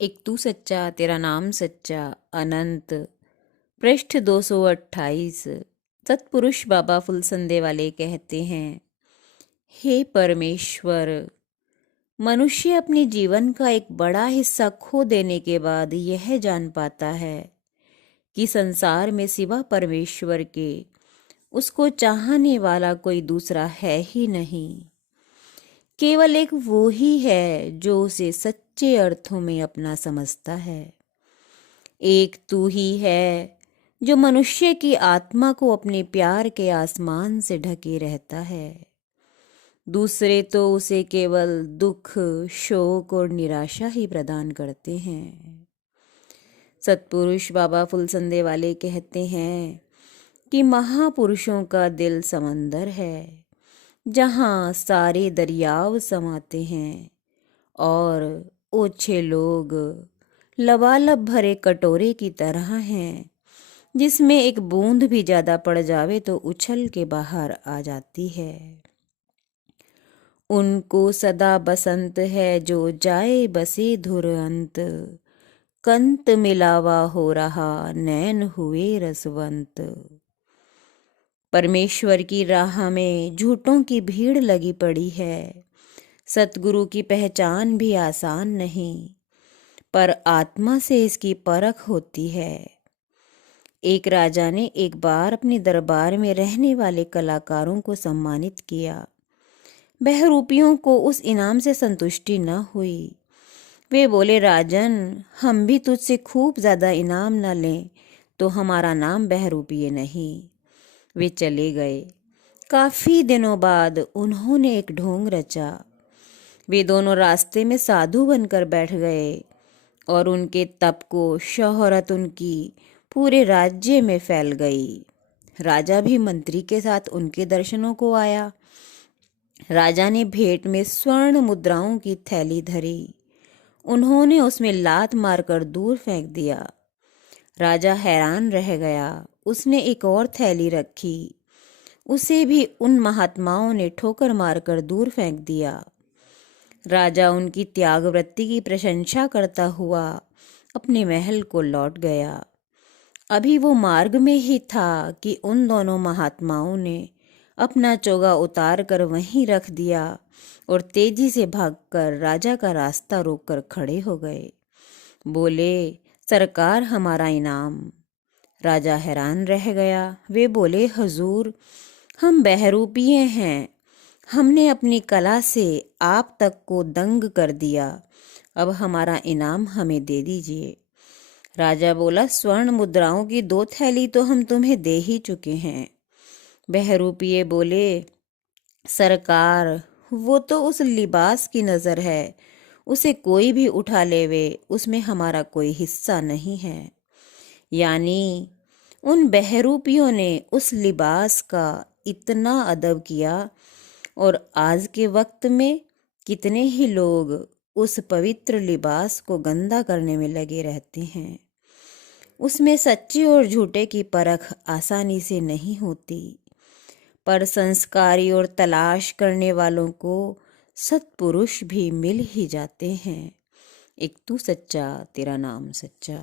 एक तू सच्चा तेरा नाम सच्चा अनंत। पृष्ठ 228। सतपुरुष बाबा फुलसंदे वाले कहते हैं, हे परमेश्वर, मनुष्य अपने जीवन का एक बड़ा हिस्सा खो देने के बाद यह जान पाता है कि संसार में सिवा परमेश्वर के उसको चाहने वाला कोई दूसरा है ही नहीं। केवल एक वो ही है जो उसे सच्चे अर्थों में अपना समझता है। एक तू ही है जो मनुष्य की आत्मा को अपने प्यार के आसमान से ढके रहता है। दूसरे तो उसे केवल दुख, शोक और निराशा ही प्रदान करते हैं। सतपुरुष बाबा फुलसंदे वाले कहते हैं कि महापुरुषों का दिल समंदर है, जहाँ सारे दरियाव समाते हैं और ओछे लोग लबालब भरे कटोरे की तरह हैं, जिसमें एक बूंद भी ज़्यादा पड़ जावे तो उछल के बाहर आ जाती है। उनको सदा बसंत है जो जाए बसे धुर अंत, कंत मिलावा हो रहा नैन हुए रसवंत। परमेश्वर की राह में झूठों की भीड़ लगी पड़ी है। सतगुरु की पहचान भी आसान नहीं, पर आत्मा से इसकी परख होती है। एक राजा ने एक बार अपने दरबार में रहने वाले कलाकारों को सम्मानित किया। बहरूपियों को उस इनाम से संतुष्टि न हुई। वे बोले, राजन, हम भी तुझसे खूब ज़्यादा इनाम न लें तो हमारा नाम बहरूपिये नहीं। वे चले गए। काफ़ी दिनों बाद उन्होंने एक ढोंग रचा। वे दोनों रास्ते में साधु बनकर बैठ गए और उनके तप को शोहरत उनकी पूरे राज्य में फैल गई। राजा भी मंत्री के साथ उनके दर्शनों को आया। राजा ने भेंट में स्वर्ण मुद्राओं की थैली धरी। उन्होंने उसमें लात मारकर दूर फेंक दिया। राजा हैरान रह गया। उसने एक और थैली रखी, उसे भी उन महात्माओं ने ठोकर मारकर दूर फेंक दिया। राजा उनकी त्यागवृत्ति की प्रशंसा करता हुआ अपने महल को लौट गया। अभी वो मार्ग में ही था कि उन दोनों महात्माओं ने अपना चोगा उतार कर वहीं रख दिया और तेजी से भागकर राजा का रास्ता रोककर खड़े हो गए। बोले, सरकार, हमारा इनाम। राजा हैरान रह गया। वे बोले, हजूर, हम बहरूपिये हैं। हमने अपनी कला से आप तक को दंग कर दिया। अब हमारा इनाम हमें दे दीजिए। राजा बोला, स्वर्ण मुद्राओं की 2 थैली तो हम तुम्हें दे ही चुके हैं। बहरूपिये बोले, सरकार, वो तो उस लिबास की नज़र है, उसे कोई भी उठा लेवे, उसमें हमारा कोई हिस्सा नहीं है। यानी उन बहरूपियों ने उस लिबास का इतना अदब किया और आज के वक्त में कितने ही लोग उस पवित्र लिबास को गंदा करने में लगे रहते हैं। उसमें सच्चे और झूठे की परख आसानी से नहीं होती, पर संस्कारी और तलाश करने वालों को सत्पुरुष भी मिल ही जाते हैं। एक तू सच्चा तेरा नाम सच्चा।